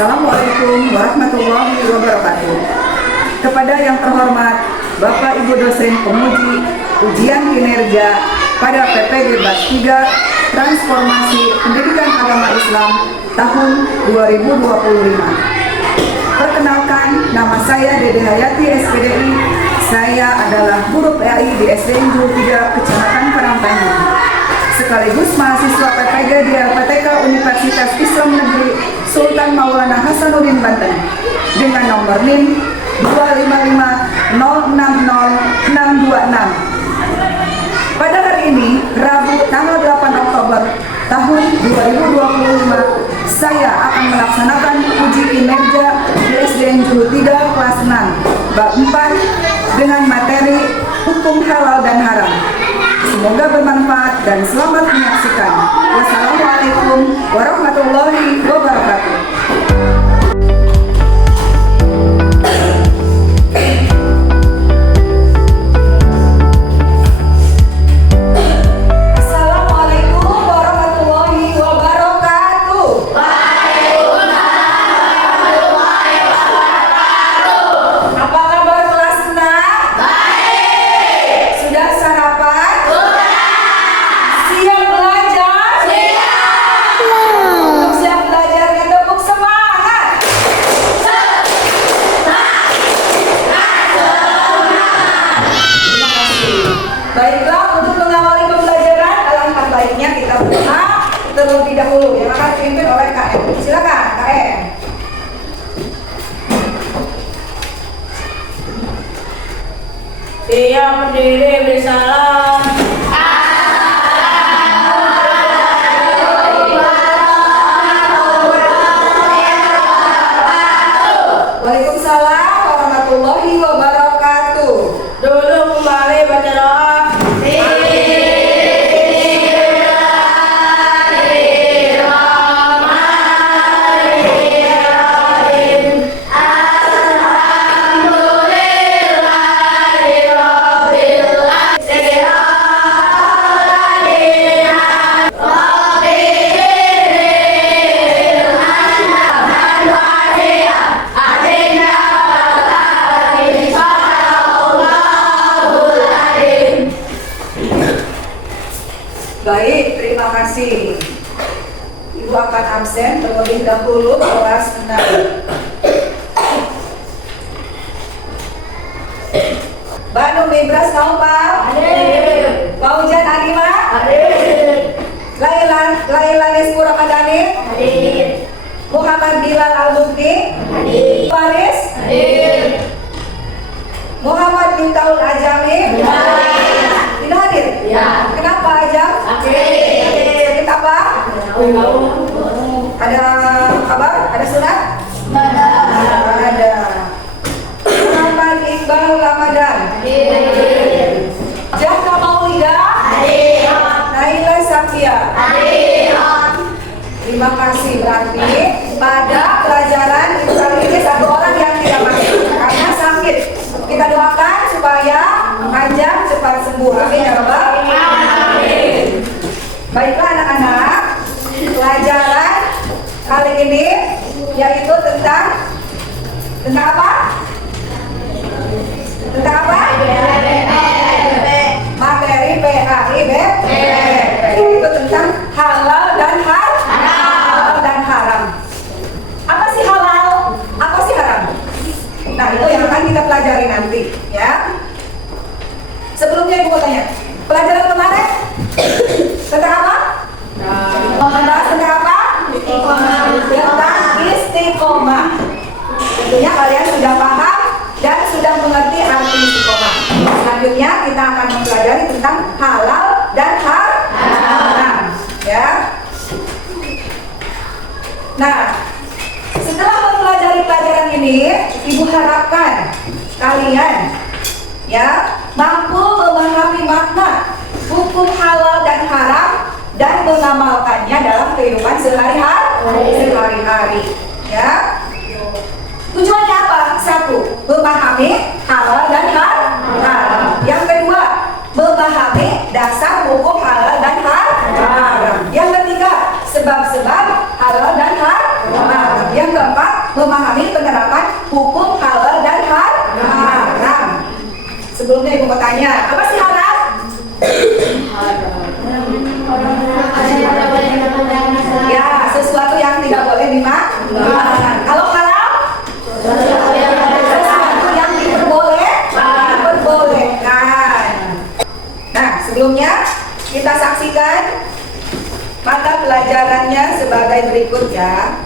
Assalamualaikum warahmatullahi wabarakatuh. Kepada yang terhormat Bapak Ibu dosen penguji ujian kinerja pada PPG Batch 3 Transformasi Pendidikan Agama Islam tahun 2025. Perkenalkan, nama saya Dede Hayati SPDI. Saya adalah guru PAI di SDN Juru 3 Kecamatan Karangtanjung, sekaligus mahasiswa PPG di LPTK Universitas Islam Negeri Sultan Maulana Hasanuddin Banten dengan nomor NIM 255060626. Pada hari ini, Rabu tanggal 8 Oktober tahun 2025, saya akan melaksanakan uji kinerja di SDN Juru 3 kelas 6 bab 4 dengan materi hukum halal dan haram. Semoga bermanfaat dan selamat menyaksikan. Wassalamualaikum warahmatullahi wabarakatuh. Baiklah, untuk mengawali pembelajaran, alangkah baiknya kita berdoa terlebih dahulu yang akan dipimpin oleh KM. Silakan, KM. Saya berdiri bersalam. Waalaikumsalam warahmatullahi wabarakatuh. Dulu kembali baca doa. Baik, terima kasih. Ibu akan absen terlebih dahulu kelas 6. Mbak Numi Bras Kaupal, Hadir. Pak Ujan Adima, Hadir. Laila Nesku Ramadhani, Hadir. Muhammad Bilal Al-Bukti, Hadir. Faris, Hadir. Muhammad Miftahul Ajami. Tidak hadir? Ya. Kenapa Ajam? Sakit. Sakit apa? Ada kabar? Ada sunat? Ada. Muhammad Iqbal Ramadan. Hadir. Jaka Maulida. Hadir. Naila Safia. Hadir. Terima kasih. Berarti pada pelajaran itu kali ini satu orang yang tidak masuk karena sakit. Kita doakan supaya Ajam cepat sembuh. Amin ya Rabbal alamin. Baiklah anak-anak, pelajaran kali ini yaitu tentang apa? Tentang apa? Materi PAI itu tentang halal dan haram. Apa sih halal? Apa sih haram? Nah, itu yang akan kita pelajari nanti, ya. Sebelumnya Ibu mau tanya, pelajaran kemarin tentang apa? Membahas tentang apa? Tentang istiqomah. Tentunya kalian sudah paham dan sudah mengerti arti istiqomah. Selanjutnya kita akan mempelajari tentang halal dan haram, ya. Nah, setelah mempelajari pelajaran ini, Ibu harapkan kalian ya mampu memahami makna hukum halal dan haram dan mengamalkannya dalam kehidupan sehari-hari. Ya. Tujuannya apa? Satu, memahami halal dan haram. Yang kedua, memahami dasar hukum halal dan haram. Yang ketiga, sebab-sebab halal dan haram. Yang keempat, kita saksikan mata pelajarannya sebagai berikut ya.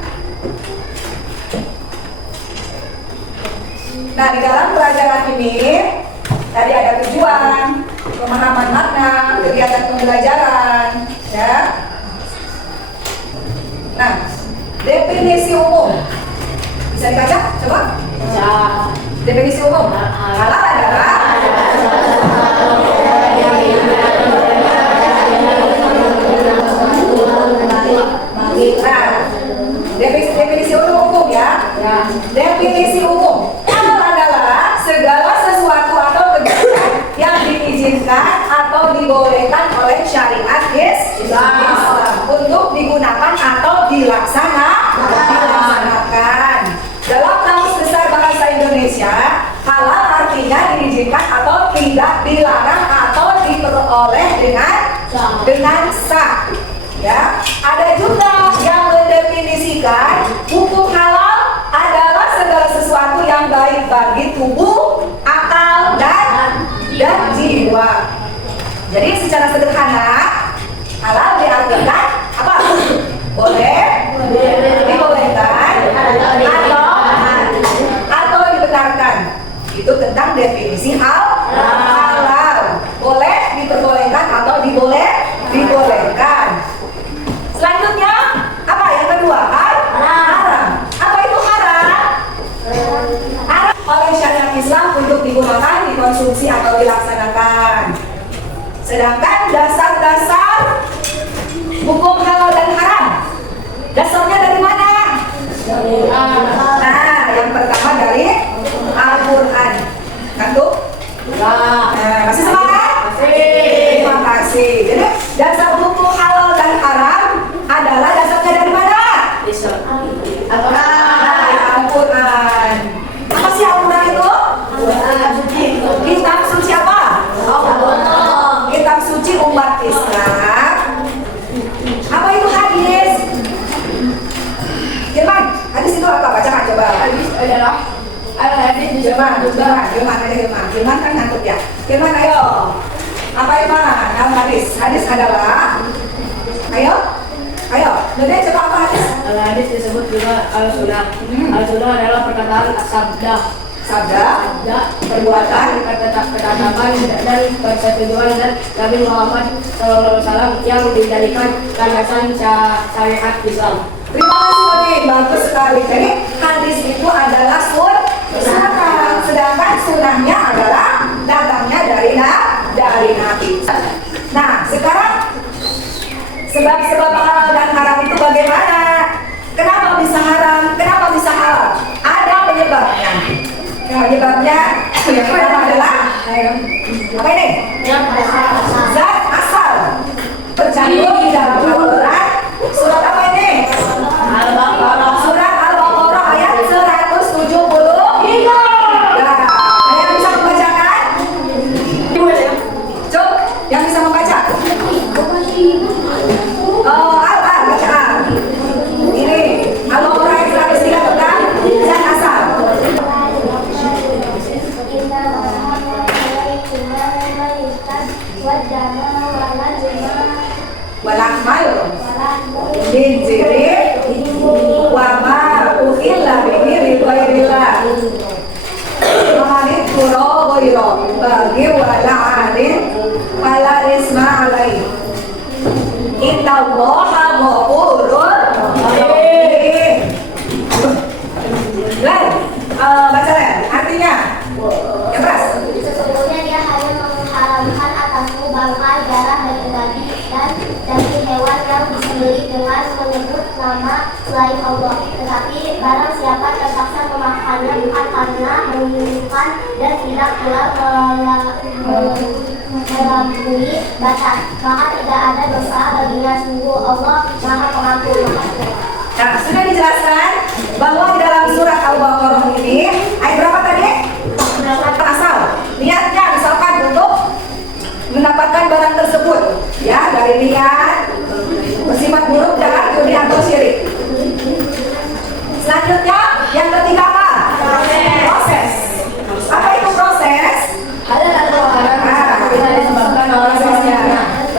Nah, di dalam pelajaran ini tadi ada tujuan, pemahaman makna, kegiatan pembelajaran, ya. Nah, definisi umum bisa dibaca, coba. Definisi umum. Halal adalah definisi umum ya. Definisi umum. Halal adalah segala sesuatu atau kegiatan yang diizinkan atau dibolehkan oleh syariat Islam untuk digunakan atau dilaksanakan. Dalam Kamus Besar Bahasa Indonesia, halal artinya diizinkan atau tidak dilarang atau diperoleh dengan sah. Ya, ada juga yang mendefinisikan hukum halal adalah segala sesuatu yang baik bagi tubuh, akal, dan jiwa. Jadi secara sederhana, halal diartikan apa? Boleh, dibolehkan, atau dibenarkan. Itu tentang definisi halal. Boleh, diperbolehkan, atau dibolehkan. Selanjutnya, apa yang kedua? Haram. Apa itu haram? Haram oleh syariat Islam untuk digunakan, dikonsumsi, atau dilaksanakan. Sedangkan dasar-dasar hukum halal dan haram, dasarnya dari mana? Nah, yang pertama dari Al-Quran. Kan tuh? Nah, masih semangat? Terima kasih. Jadi dasar hukum halal dan haram adalah dasarnya dari mana? Al-Quran. Apa sih Al-Quran itu? Kitab suci apa? Kitab suci umat Islam. Apa itu hadis? Firman, hadis itu apa? Bacakan coba. Hadis adalah al-hadis Firman kan ngantuk ya. Firman, ayo. Apa Firman? Al-hadis. Hadis adalah, ayo. Dede coba apa hadis? Al-hadis disebut juga al-sunnah. Al-sunnah adalah perkataan sabda, perbuatan, kata-kata dan persetujuan dan Nabi Muhammad SAW yang dijadikan landasan syariat Islam. Terima kasih Odin, bagus sekali. Jadi hadis itu adalah sunnah, sedangkan sunnahnya adalah datangnya dari Nabi. Nah, sekarang sebab-sebab halal dan haram itu bagaimana? Kenapa bisa haram? Kenapa bisa halal? Ada penyebabnya. Penyebabnya yang pertama adalah apa ini? Zat asal tercantum di dalam Al-Quran. Surat apa ini? Surat Al-Baqarah ayat 173. Nah, ada yang bisa membacakan? Coba, yang bisa membaca? Bacaan. Ini Al-Baqarah ayat 103 tentang zat asal. Walakmal Jinjiri Wama Uhilla Bihi Ridwairillah Mahalid Kuro Goyro Bagi wala'adin Wala isma alaih Inna allaha ghafurur rahim. Baca Len, artinya yang keras. Sesungguhnya dia hanya mengharamkan atasmu bangkai, darah, daging babi dan daging hewan yang disembelih dengan menyebut nama selain Allah. Tetapi barang siapa terpaksa memakannya bukan karena menginginkan dan tidak pula melampaui batas, maka tidak ada dosa baginya. Sungguh Allah Maha Pengampun. Nah, sudah dijelaskan bahwa di dalam surat Al-Baqarah ini ayat berapa tadi? Asal. Niatnya misalkan untuk mendapatkan barang tersebut, ya, dari niat bersifat buruk, jahat, judi atau syirik. Selanjutnya yang ketiga apa? Proses. Apa itu proses? Halal atau haram bisa disebabkan oleh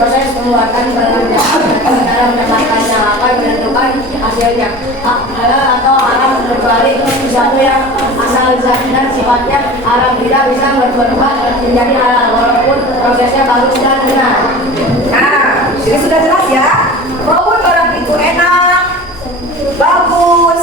proses mengeluarkan barang jahat cara mendapatkannya akan menentukan hasilnya. Halal atau haram kecuali sesuatu yang asal zat dan sifatnya haram tidak bisa berubah menjadi halal walaupun prosesnya bagus dan benar. Nah, jadi sudah jelas ya. Walaupun barang itu enak, bagus,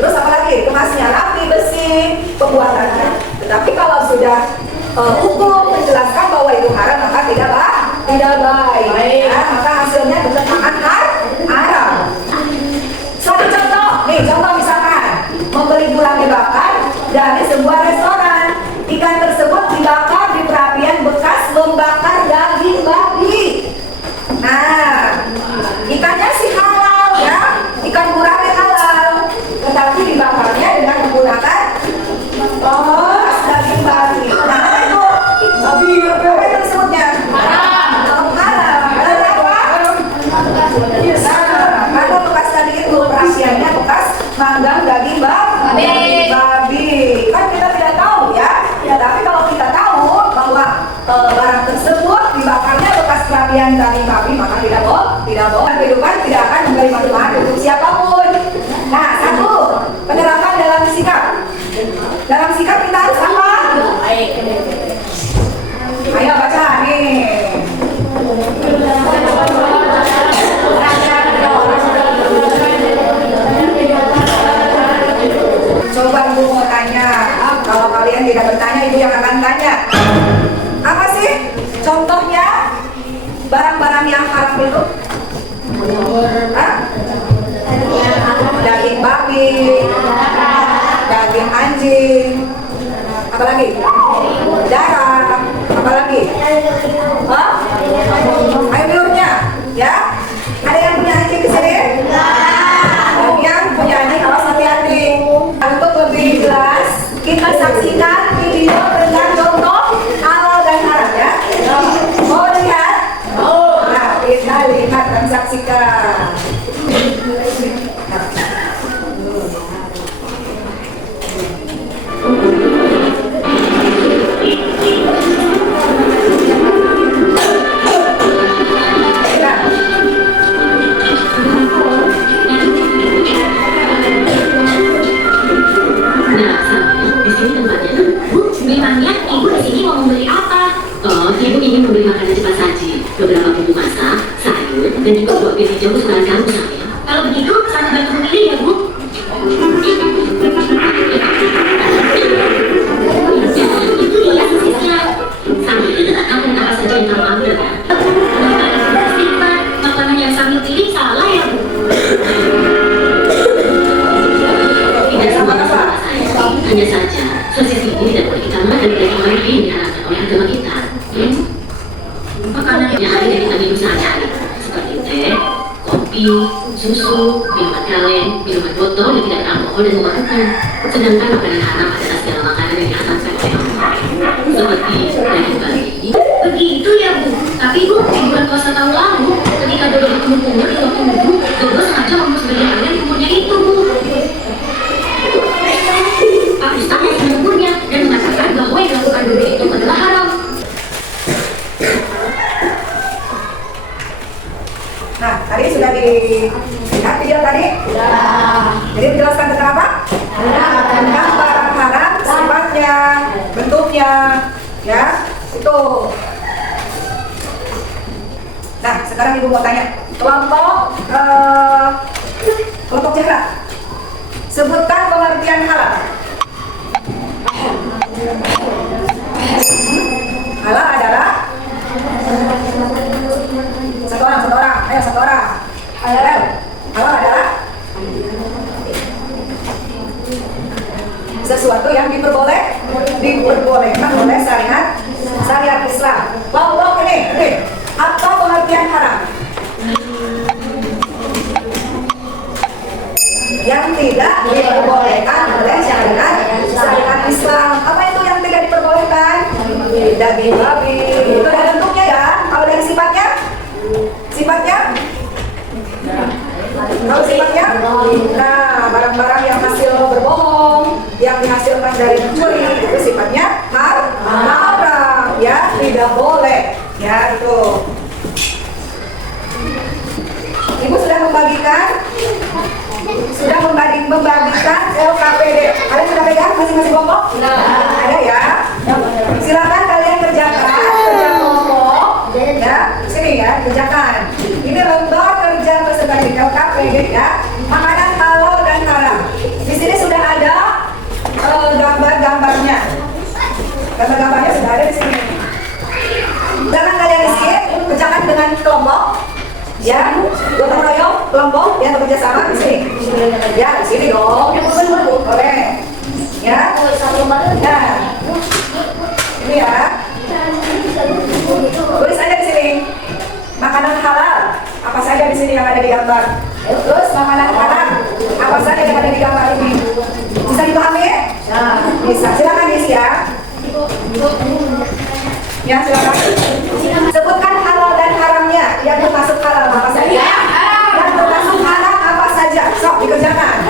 terus apalagi kemasnya rapi, bersih, pembuatannya. Tetapi kalau sudah hukum menjelaskan bahwa itu haram maka tidak baik. Ya, maka hasilnya bertentangan haram. Satu contoh, nih contoh misalkan membeli gula dibakar dari sebuah restoran. Ikan tersebut dibakar di perapian bekas membakar daging babi. Nah, ikannya sih halal ya, ikan gurame halal, tetapi dibakarnya dengan menggunakan daging babi. Nah, itu babi apa itu disebutnya? Haram. Kalau bekas tadi itu perasiannya bekas manggang daging babi. Kan kita tidak tahu ya. Tapi kalau kita tahu bahwa barang tersebut dibakarnya bekas perapian daging babi, maka tidak boleh. Kehidupan tidak akan memberi manfaat untuk siapapun. Nah, satu, penerapan dalam sikap. Dalam sikap kita harus apa? Ayo baca nih. Coba ibu mau tanya. Kalau kalian tidak bertanya, ibu yang akan tanya. Apa sih contohnya barang-barang yang haram itu? Daging babi, daging anjing, apalagi? Darah, apalagi? Ayo liurnya, ya? Ada yang punya anjing di sini? Yang punya anjing, awas hati-hati. Untuk lebih jelas, kita saksikan video tentang contoh halal dan haram ya. Mau lihat? Nah, kita lihat dan saksikan. Ibu ingin membeli makanan cepat saji, beberapa bumbu masak, sayur, dan juga buah pir hijau kesukaan kamu sayang. Kalau begitu, saya bantu memilih ya Bu. Itu dia sosisnya. Sambil kamu apa saja yang kamu ambil kan? Simpan, makanan yang sambil pilih salah ya Bu. Tidak semua salah saya. Hanya saja, sosis ini tidak boleh kita makan dari daging babi yang diharamkan oleh agama kita. Makanan yang ada kita minum sehari-hari seperti teh, kopi, susu, minuman kaleng, minuman botol yang tidak beralkohol dan memabukkan. Sedangkan makanan haram adalah segala makanan yang diharamkan oleh Allah, seperti daging babi. Begitu ya Bu. Tapi Bu, di bulan puasa tahun lalu, ketika Dodo berkumur di waktu wudhu, Dodo sengaja ngomong sebagian kalian kumurnya itu Bu. Pak Ustaz mengukurnya dan mengatakan bahwa yang dilakukan Dodo itu adalah haram. Nah, tadi sudah dilihat video tadi? Ya. Jadi menjelaskan tentang apa? Tentang barang haram, sifatnya, bentuknya, ya, itu. Nah, sekarang ibu mau tanya, kelompok jahat. Sebutkan pengertian halal. Halal adalah satu orang, ayo satu orang. Halal adalah sesuatu yang diperbolehkan oleh syariat Islam. Kelompok ini, apa pengertian haram? Yang tidak diperbolehkan oleh syariat Islam. Apa itu yang tidak diperbolehkan? Daging babi. Itu ada bentuknya ya. Kalau dari sifatnya? Kalau sifatnya? Nah, barang-barang yang hasil berbohong, yang dihasilkan dari mencuri, itu sifatnya haram, ya, tidak boleh, ya itu. membagikan LKPD. Kalian sudah pegang masing-masing kelompok? Ada ya? Silakan kalian kerjakan kerja kelompok. Ya, sini ya, kerjakan. Ini lembar kerja peserta didik LKPD ya. Makanan halal dan haram. Di sini sudah ada gambar-gambarnya. Gambar-gambarnya sudah ada di sini. Silakan kalian isi, kerjakan dengan kelompok. Ya, gotong royong, kelompok yang bekerja sama di sini. Ya, di sini dong. Boleh. Ya. Nah, ini ya. Tulis aja di sini. Makanan halal apa saja di sini yang ada di gambar. Terus makanan haram apa saja yang ada di gambar ini. Bisa dipahami? Nah, bisa. Silakan diisi ya. Ya, silakan. Sebutkan halal dan haramnya. Yang termasuk halal apa saja? Yang termasuk haram apa saja? Sok dikerjakan.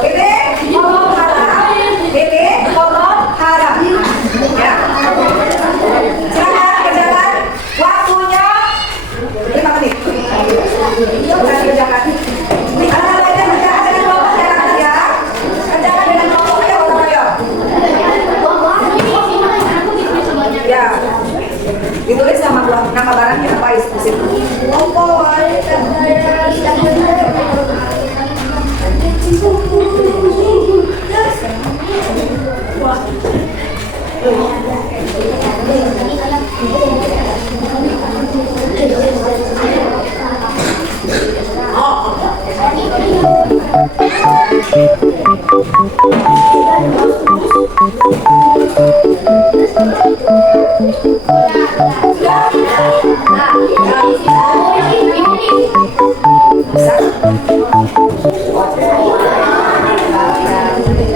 Ini kolom halal, ini kolom haram. Ya. Silakan kerjakan. Waktunya 5 menit. Silakan dikerjakan. Anak-anak lainnya kerjakan dengan kelompok ya. Kerjakan dengan kelompok ayo, ayo. Ya. Ditulis nama barangnya apa di situ.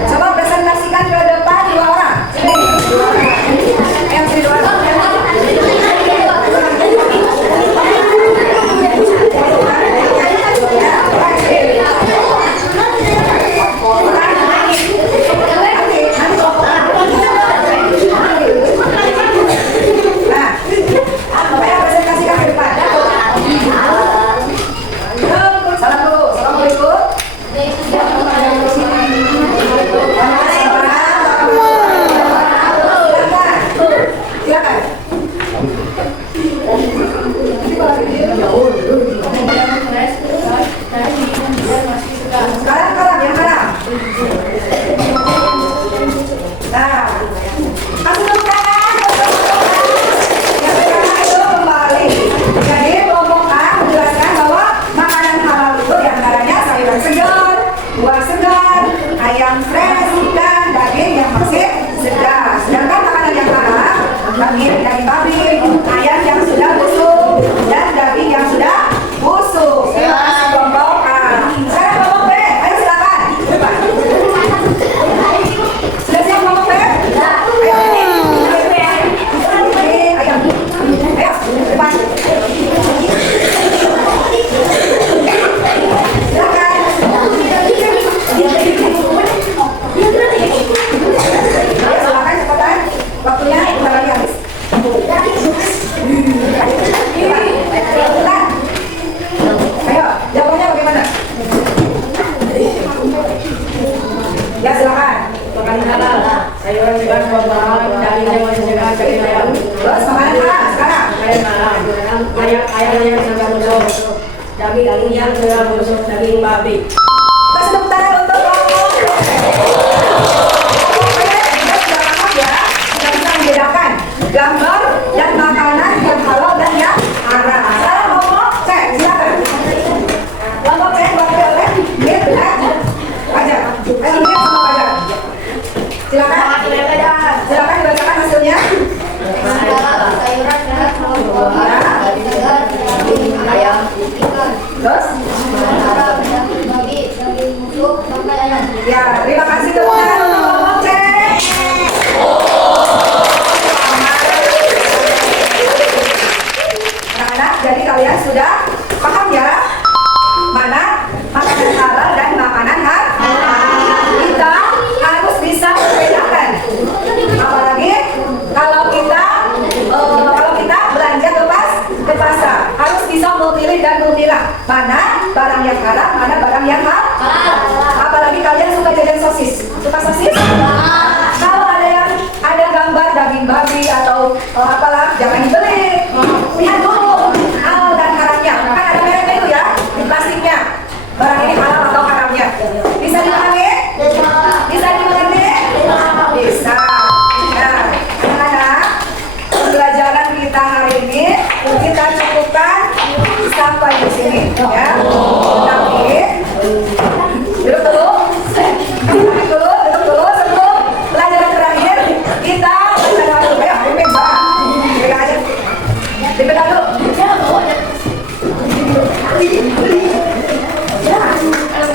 Coba presentasikan ke depan 2 orang. Yang sini 2 orang. Daging babi. Kasih tepuk tangan untuk kelompok. Kita bisa membedakan gambar dan makanan yang halal dan yang haram. Sekarang kelompok cek, silakan. Kelompok cek boleh lihat Fajar. Ayo lihat sama Fajar. Silakan. Silakan dibacakan hasilnya. Sayuran sehat, ayam, terus ya, terima kasih teman-teman untuk kelompok C. Anak-anak, jadi kalian sudah paham ya mana makanan halal dan makanan haram. Kita harus bisa membedakan. Apalagi kalau kita belanja ke pasar, harus bisa memilih dan memilih Alhamdulillah. Mana barang yang halal, mana barang yang halal. Apalagi kalian suka jajan sosis. Suka sosis? Kalau ada gambar daging babi atau apalah, jangan dibeli. Lihat dulu halal dan haramnya. Kan ada mereknya itu ya di plastiknya. Barang ini halal atau haramnya. Bisa dipahami? Bisa dimengerti? Bisa. Nah, anak-anak, pembelajaran kita hari ini kita cukupkan sampai di sini ya. Tapi duduk dulu sebelum pelajaran terakhir kita baca dulu ya. Pegang aja. Dipegang dulu.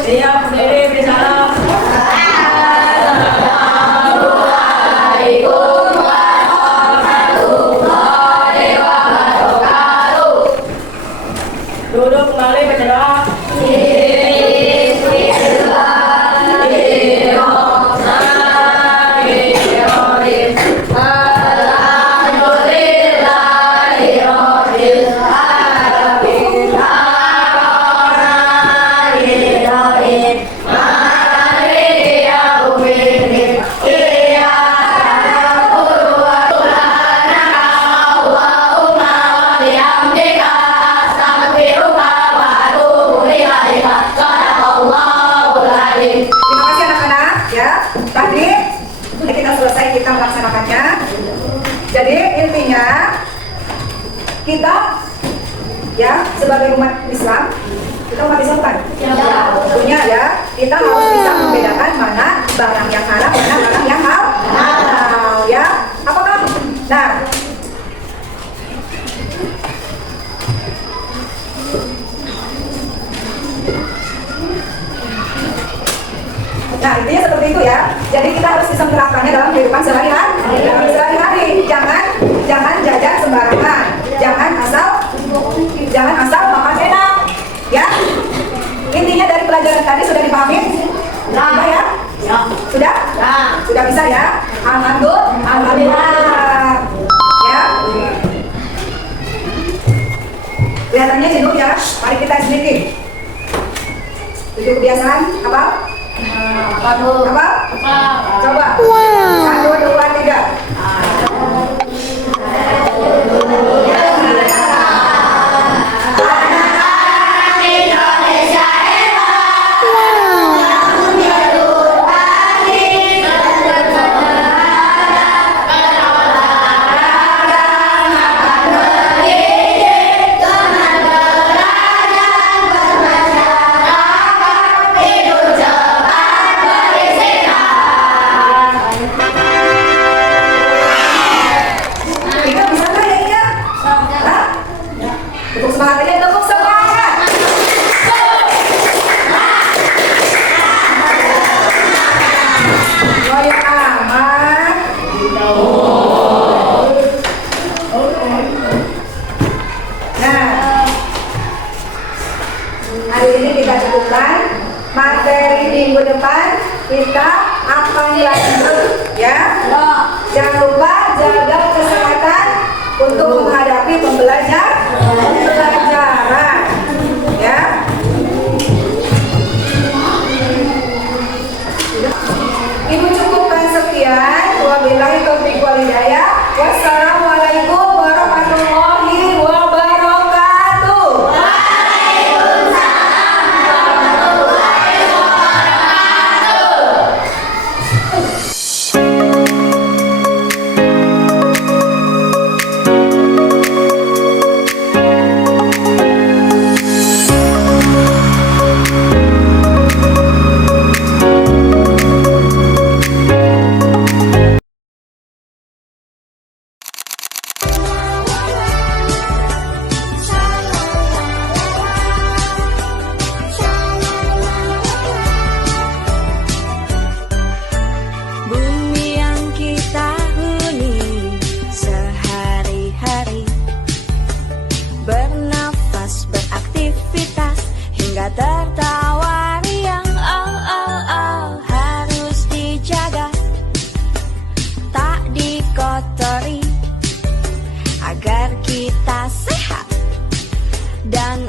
Siap, berdiri, bersalam. Duduk kembali bergerak. Terima kasih anak-anak ya. Tadi kita selesai kita melaksanakannya. Jadi intinya kita ya sebagai umat Islam, kita umat Islam kan? Tentunya ya kita harus bisa membedakan mana barang yang halal, mana barang yang halal ya. Apakah? Nah, intinya seperti itu ya. Jadi kita harus bisa menerapkannya dalam kehidupan sehari-hari. Jangan jajan sembarangan. Jangan asal makan enak. Ya. Intinya dari pelajaran tadi sudah dipahami? Sudah ya? Sudah? Sudah bisa ya? Alhamdulillah. Ya. Kelihatannya jenuh ya. Mari kita sedikit. Tujuh kebiasaan apa? Apa? Coba. 1, 2, 3. Tepuk semangat aja, tepuk semangat. Goyang amat. Nah, hari ini kita cukupkan. Materi minggu depan kita akan lanjut ya. Jangan lupa jaga kesehatan untuk menghadapi pembelajaran ya. Ibu cukupkan sekian. Wabillahi taufiq wal hidayah. Wassalamualaikum warahmatullahi wabarakatuh. agar kita sehat dan